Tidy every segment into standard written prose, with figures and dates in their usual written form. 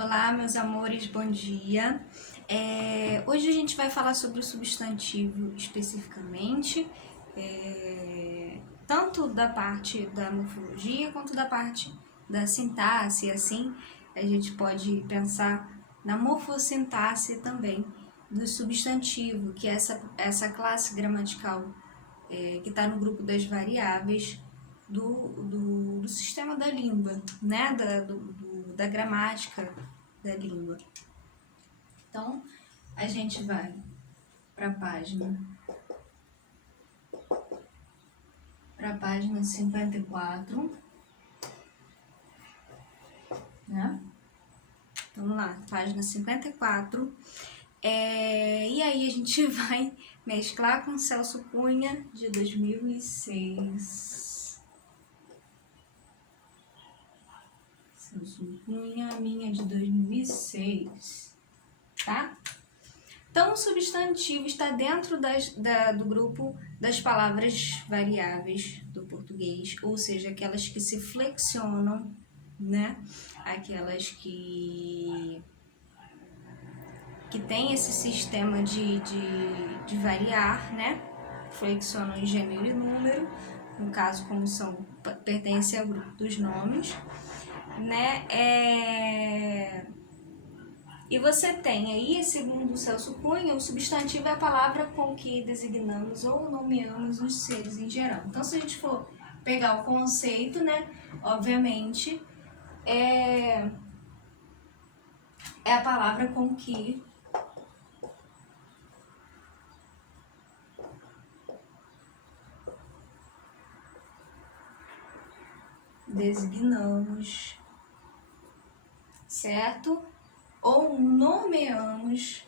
Olá, meus amores, bom dia. Hoje a gente vai falar sobre o substantivo especificamente, tanto da parte da morfologia quanto da parte da sintaxe. Assim, a gente pode pensar na morfossintaxe também do substantivo, que é essa classe gramatical que está no grupo das variáveis do sistema da língua, né? Da gramática da língua. Então, a gente vai para a página 54, né? Vamos lá, página 54. E aí a gente vai mesclar com Celso Cunha, de 2006. Celso Cunha, minha de 2006, tá? Então, o substantivo está dentro do grupo das palavras variáveis do português, ou seja, aquelas que se flexionam, né? Aquelas que tem esse sistema de variar, né? Flexionam em gênero e número, no caso, como pertence ao grupo dos nomes, né? E você tem aí, segundo o Celso Cunha, o substantivo é a palavra com que designamos ou nomeamos os seres em geral. Então, se a gente for pegar o conceito, né, obviamente, é a palavra com que designamos, certo? Ou nomeamos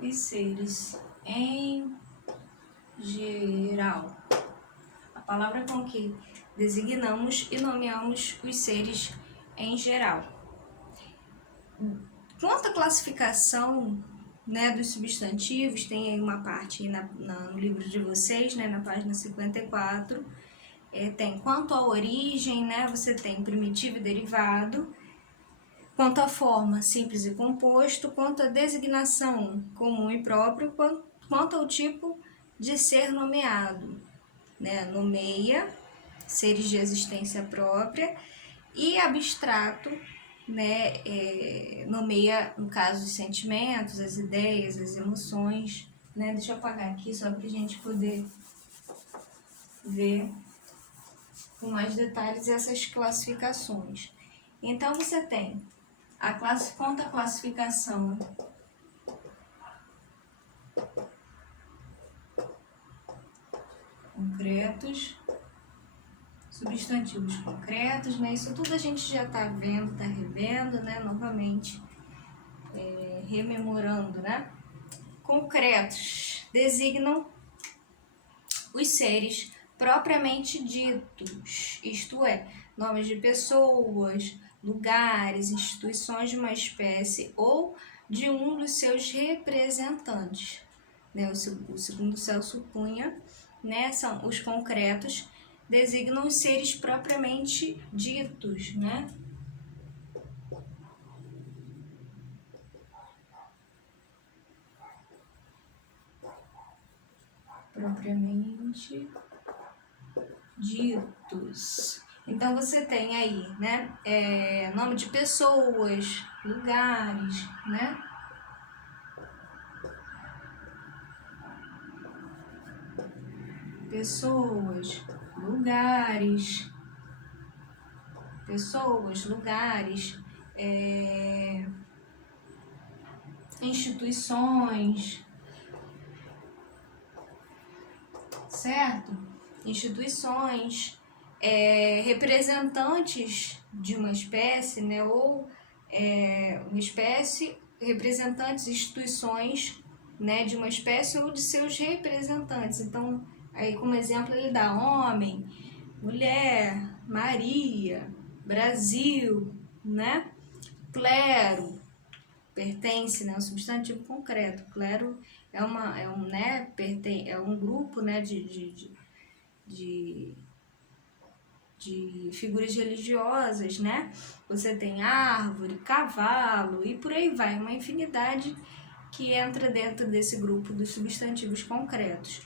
os seres em geral. A palavra com que designamos e nomeamos os seres em geral. Quanto à classificação, né, dos substantivos, tem aí uma parte no livro de vocês, né, na página 54, tem quanto à origem, né, você tem primitivo e derivado, quanto à forma, simples e composto, quanto à designação comum e próprio, quanto ao tipo de ser nomeado, né, nomeia seres de existência própria, e abstrato, né, nomeia, no caso, os sentimentos, as ideias, as emoções, né? Deixa eu apagar aqui só para a gente poder ver com mais detalhes essas classificações. Então, você tem quanto à classificação concretos, substantivos concretos, né? Isso tudo a gente já está vendo, está revendo, né? Novamente, rememorando, né? Concretos designam os seres propriamente ditos, isto é, nomes de pessoas, lugares, instituições de uma espécie ou de um dos seus representantes, né? O segundo Celso Cunha, né? São os concretos designam os seres propriamente ditos, né? Propriamente ditos. Então, você tem aí, né, nome de pessoas, lugares, né? Pessoas, lugares, instituições, certo? Instituições, representantes de uma espécie, né? Ou uma espécie, representantes, instituições, né? De uma espécie ou de seus representantes. Então, aí como exemplo ele dá homem, mulher, Maria, Brasil, né? Clero, pertence, né? Um substantivo concreto. Clero é um grupo, né? De de figuras religiosas, né? Você tem árvore, cavalo e por aí vai, uma infinidade que entra dentro desse grupo dos substantivos concretos.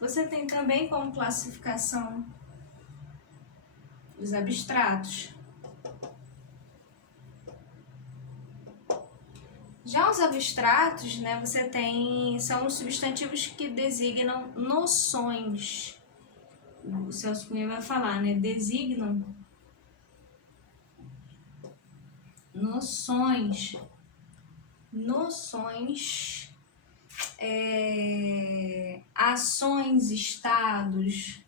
Você tem também como classificação os abstratos. Já os abstratos, né, são os substantivos que designam noções. O Celso Cunha vai falar, né, designam noções, ações, estados,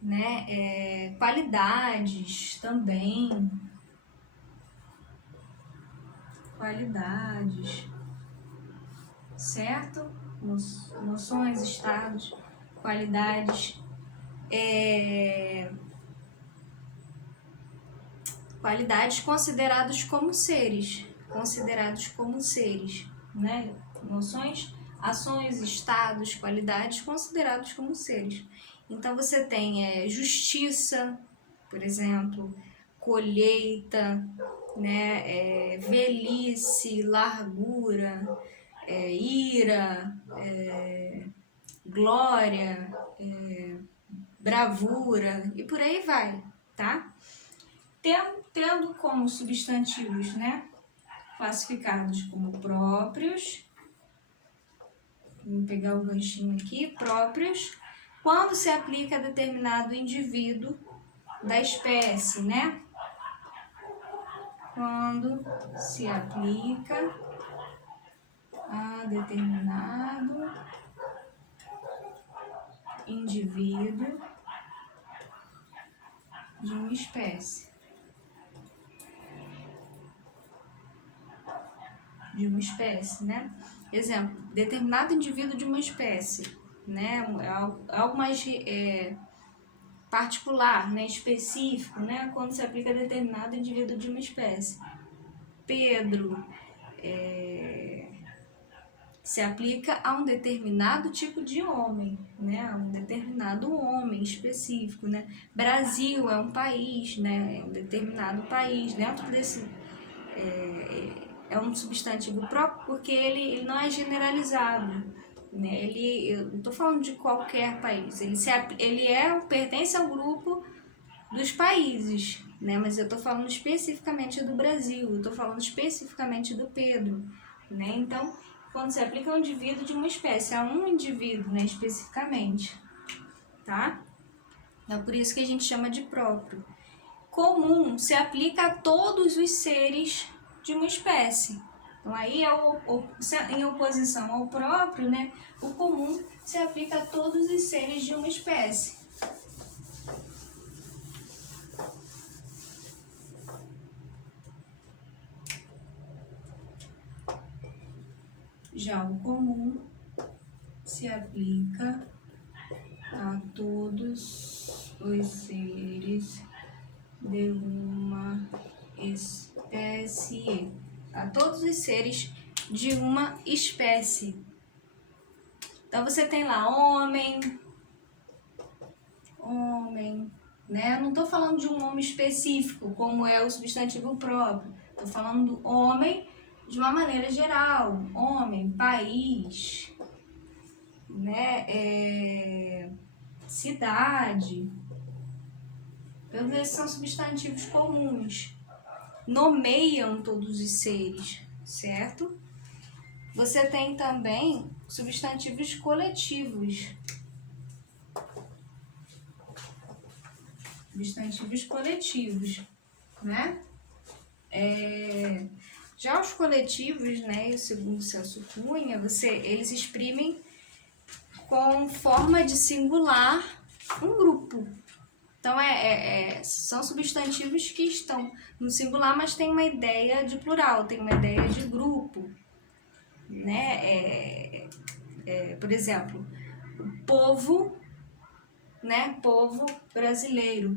né, qualidades também, certo? Noções, estados, qualidades, qualidades considerados como seres, né? Noções, ações, estados, qualidades considerados como seres. Então você tem justiça, por exemplo, colheita, né? Velhice, largura, ira, glória, bravura e por aí vai, tá? Tendo como substantivos, né, classificados como próprios, vamos pegar o ganchinho aqui, próprios, quando se aplica a determinado indivíduo da espécie, né? Quando se aplica a determinado indivíduo de uma espécie. Né? Exemplo, determinado indivíduo de uma espécie, né? Algo mais particular, né? Específico, né? Quando se aplica a determinado indivíduo de uma espécie. Pedro se aplica a um determinado tipo de homem, né? A um determinado homem específico, né? Brasil é um país, né? É um determinado país. Dentro desse é um substantivo próprio porque ele não é generalizado, né? Eu não estou falando de qualquer país, pertence ao grupo dos países, né? Mas eu estou falando especificamente do Brasil, eu estou falando especificamente do Pedro, né? Então, quando se aplica a um indivíduo de uma espécie, a um indivíduo, né, especificamente, tá? É por isso que a gente chama de próprio. Comum se aplica a todos os seres de uma espécie. Então, aí, em oposição ao próprio, né, o comum se aplica a todos os seres de uma espécie. Já o comum se aplica a todos os seres de uma espécie. A todos os seres de uma espécie. Então você tem lá homem, né? Eu não estou falando de um homem específico, como é o substantivo próprio. Estou falando do homem de uma maneira geral. Homem, país, né? Cidade. Todos esses são substantivos comuns. Nomeiam todos os seres, certo? Você tem também substantivos coletivos. Né? Já os coletivos, né, segundo o Celso Cunha, eles exprimem com forma de singular um grupo. Então, são substantivos que estão no singular, mas tem uma ideia de plural, tem uma ideia de grupo, né? Por exemplo, o povo, né? Povo brasileiro.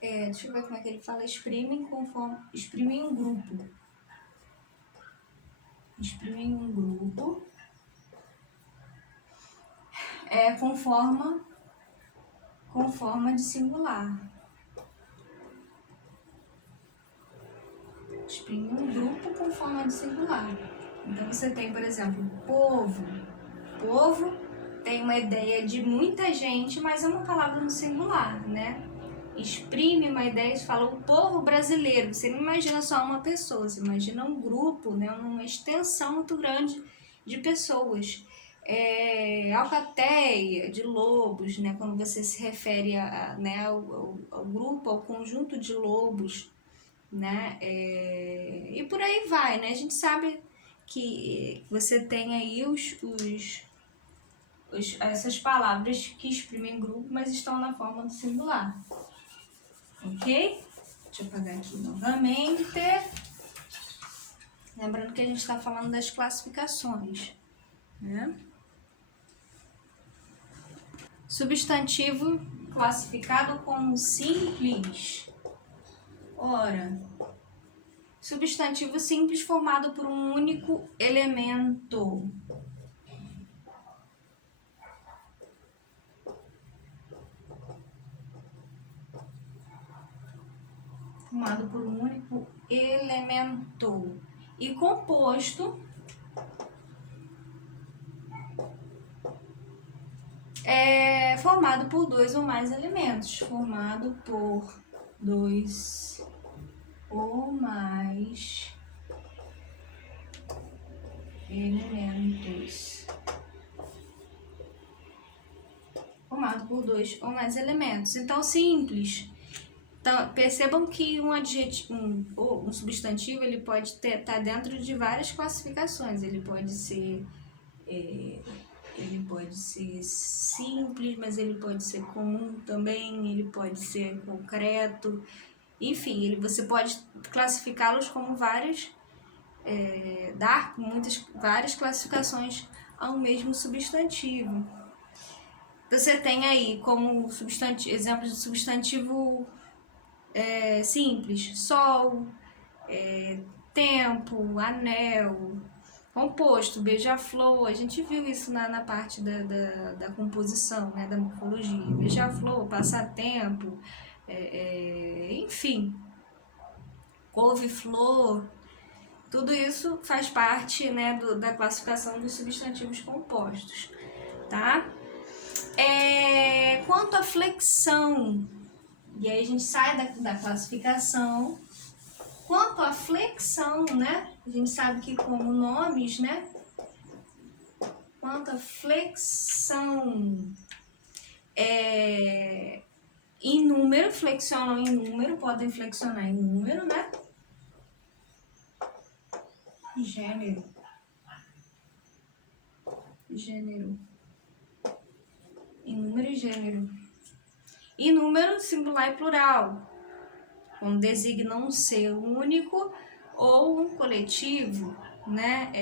Deixa eu ver como é que ele fala. Exprimem um grupo. exprimem um grupo com forma de singular. Exprime um grupo com forma de singular. Então você tem, por exemplo, povo. Povo tem uma ideia de muita gente, mas é uma palavra no singular, né? Exprime uma ideia, você fala o povo brasileiro. Você não imagina só uma pessoa, você imagina um grupo, né? Uma extensão muito grande de pessoas. Alcateia, de lobos, né? Quando você se refere né, ao grupo, ao conjunto de lobos, né? E por aí vai, né? A gente sabe que você tem aí essas palavras que exprimem grupo, mas estão na forma do singular. Ok? Deixa eu apagar aqui novamente. Lembrando que a gente está falando das classificações, né? Substantivo classificado como simples. Ora, substantivo simples formado por um único elemento. Formado por um único elemento. E composto formado por dois ou mais elementos. Formado por dois ou mais elementos. Formado por dois ou mais elementos. Então, simples. Então, percebam que um adjetivo, um substantivo, ele pode estar dentro de várias classificações. Ele pode ser simples, mas ele pode ser comum também, ele pode ser concreto, enfim, você pode classificá-los como dar várias classificações ao mesmo substantivo. Você tem aí como exemplos de substantivo simples: sol, tempo, anel, composto, beija-flor. A gente viu isso na parte da composição, né, da morfologia. Beija-flor, passatempo, enfim, couve-flor. Tudo isso faz parte, né, da classificação dos substantivos compostos, tá? Quanto à flexão, e aí a gente sai da classificação. Quanto à flexão, né? A gente sabe que como nomes, né? Quanto à flexão, em número, flexionam em número, podem flexionar em número, né? Gênero. Em número e gênero. E número, singular e plural, quando designam um ser único ou um coletivo, né?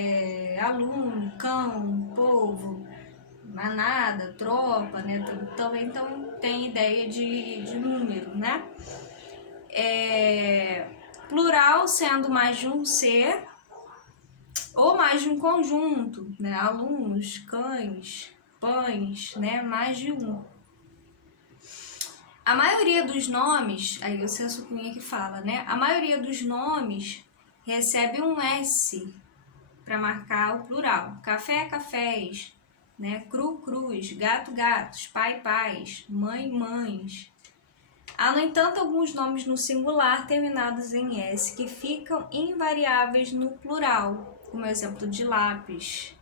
Aluno, cão, povo, manada, tropa, né? Também então tem ideia de número, né? Plural sendo mais de um ser ou mais de um conjunto, né? Alunos, cães, pães, né? Mais de um. A maioria dos nomes, aí o Celso Cunha que fala, né? A maioria dos nomes recebe um S para marcar o plural. Café, cafés, né? Cru, cruz, gato, gatos, pai, pais, mãe, mães. Há, no entanto, alguns nomes no singular terminados em S que ficam invariáveis no plural, como o exemplo de lápis,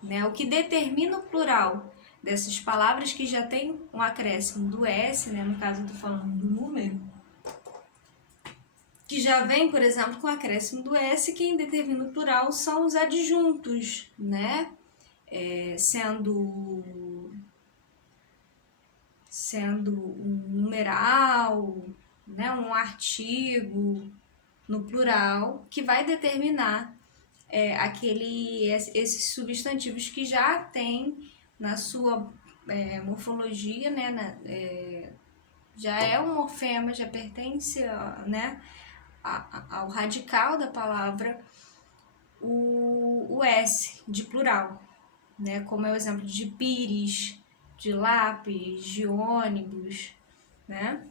né? O que determina o plural dessas palavras que já tem um acréscimo do S, né? No caso eu estou falando do número, que já vem, por exemplo, com o acréscimo do S, quem determina o plural são os adjuntos, né? Sendo um numeral, né? Um artigo no plural, que vai determinar esses substantivos que já tem na sua morfologia, né? Já é um morfema, já pertence, né, ao radical da palavra, o S de plural, né? Como é o exemplo de pires, de lápis, de ônibus, né?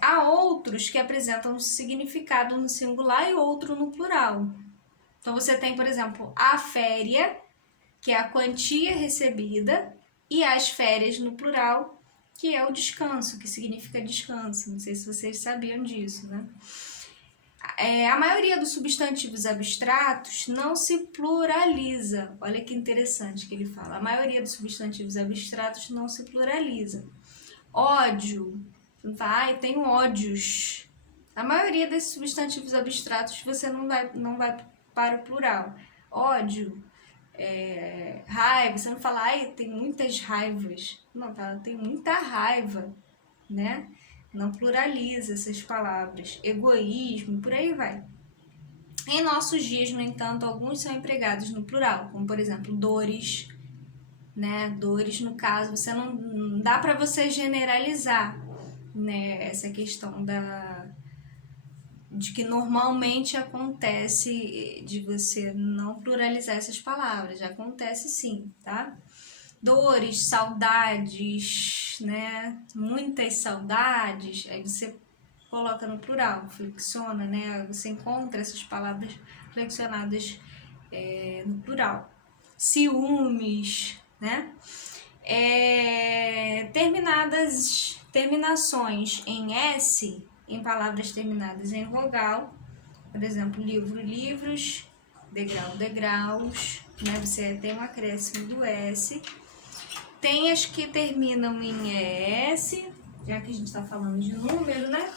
Há outros que apresentam significado no singular e outro no plural. Então você tem, por exemplo, a féria, que é a quantia recebida, e as férias no plural, que é o descanso, que significa descanso. Não sei se vocês sabiam disso, né? A maioria dos substantivos abstratos não se pluraliza. Olha que interessante que ele fala. A maioria dos substantivos abstratos não se pluraliza. Ódio. Você não fala, ai, tenho ódios. A maioria desses substantivos abstratos você não vai para o plural. Ódio, raiva. Você não fala, ai, tem muitas raivas. Não, tá, tem muita raiva, né? Não pluraliza essas palavras. Egoísmo, por aí vai. Em nossos dias, no entanto, alguns são empregados no plural, como por exemplo, dores, né? Dores, no caso, você não dá para você generalizar, né? Essa questão de que normalmente acontece de você não pluralizar essas palavras. Acontece sim, tá? Dores, saudades, né? Muitas saudades, aí você coloca no plural, flexiona, né? Você encontra essas palavras flexionadas no plural. Ciúmes, né? Terminações em S, em palavras terminadas em vogal, por exemplo, livro, livros, degrau, degraus, né? Você tem um acréscimo do S. Tem as que terminam em S, já que a gente está falando de número, né?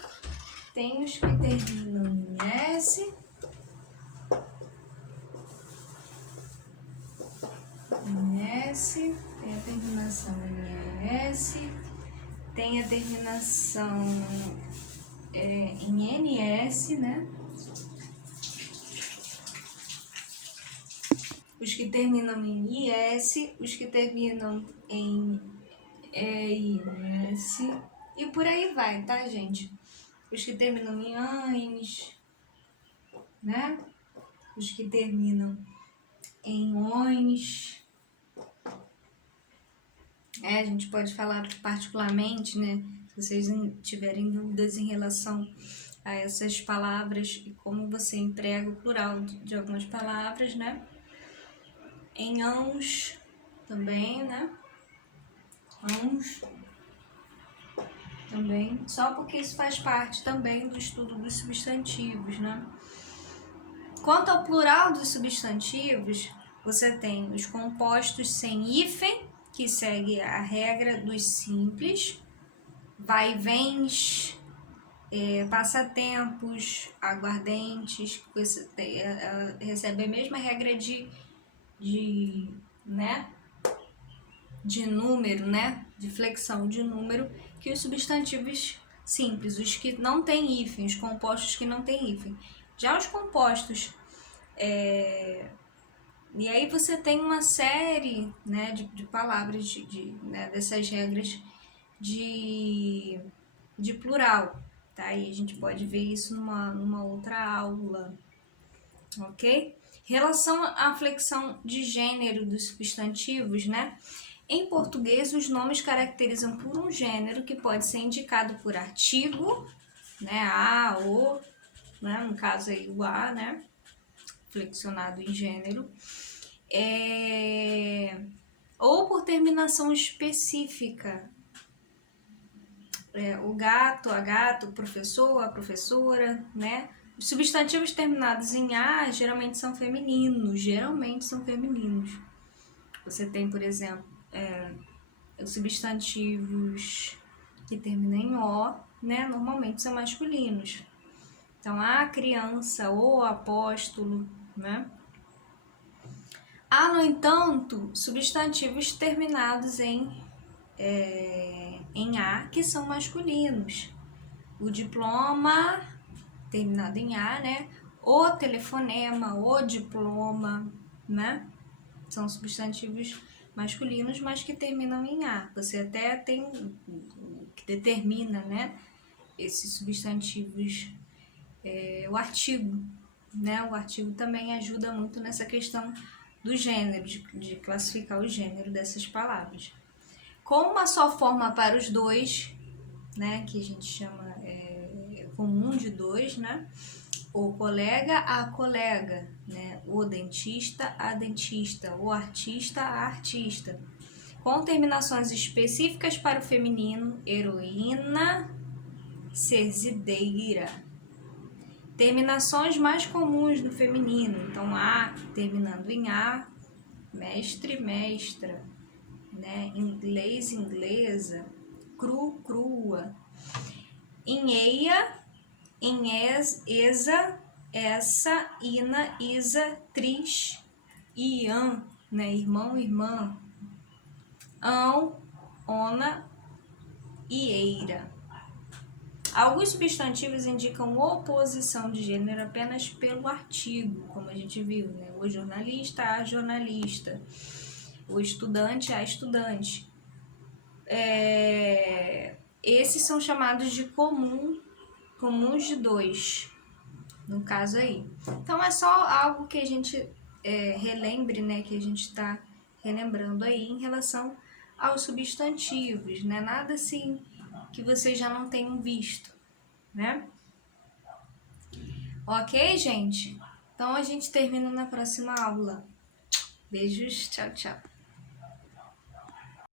Tem os que terminam em S. Em S. Tem a terminação em S. Tem a terminação em NS, né? Os que terminam em IS, os que terminam em EIS, e por aí vai, tá, gente? Os que terminam em ANS, né? Os que terminam em ONS. A gente pode falar particularmente, né? Se vocês tiverem dúvidas em relação a essas palavras e como você emprega o plural de algumas palavras, né? Em ANS também, né? ANS também, só porque isso faz parte também do estudo dos substantivos, né? Quanto ao plural dos substantivos, você tem os compostos sem hífen, que segue a regra dos simples, vai e vens, passatempos, aguardentes, recebe a mesma regra né? De número, né? De flexão de número que os substantivos simples, os que não têm hífen, os compostos que não têm hífen. Já os compostos, e aí você tem uma série, né, de palavras, né, dessas regras de plural, tá? E a gente pode ver isso numa outra aula, ok? Relação à flexão de gênero dos substantivos, né? Em português, os nomes caracterizam por um gênero que pode ser indicado por artigo, né? A, o, né? No caso aí o A, né? Flexionado em gênero. Ou por terminação específica. O gato, a gato, o professor, a professora, né? Os substantivos terminados em A geralmente são femininos, Você tem, por exemplo, os substantivos que terminam em O, né? Normalmente são masculinos. Então, a criança, o apóstolo, né? Há, no entanto, substantivos terminados em A, que são masculinos. O diploma, terminado em A, né? O telefonema, o diploma, né? São substantivos masculinos, mas que terminam em A. Você até tem que determina, né? Esses substantivos, o artigo, né? O artigo também ajuda muito nessa questão do gênero, de classificar o gênero dessas palavras. Com uma só forma para os dois, né? Que a gente chama comum de dois, né? O colega, a colega, né? O dentista, a dentista, o artista, a artista. Com terminações específicas para o feminino, heroína, serzideira. Terminações mais comuns no feminino, então a terminando em a, mestre, mestra, né? Inglês, inglesa, cru, crua. Em eia, em esa, essa, ina, isa, tris, ian, né? Irmão, irmã. Ão, ona, ieira. Alguns substantivos indicam oposição de gênero apenas pelo artigo, como a gente viu, né? O jornalista, a jornalista. O estudante, a estudante. Esses são chamados de comuns de dois, no caso aí. Então, é só algo que a gente relembre, né? Que a gente está relembrando aí em relação aos substantivos, né? Nada assim que vocês já não tenham visto, né? Ok, gente? Então, a gente termina na próxima aula. Beijos, tchau, tchau.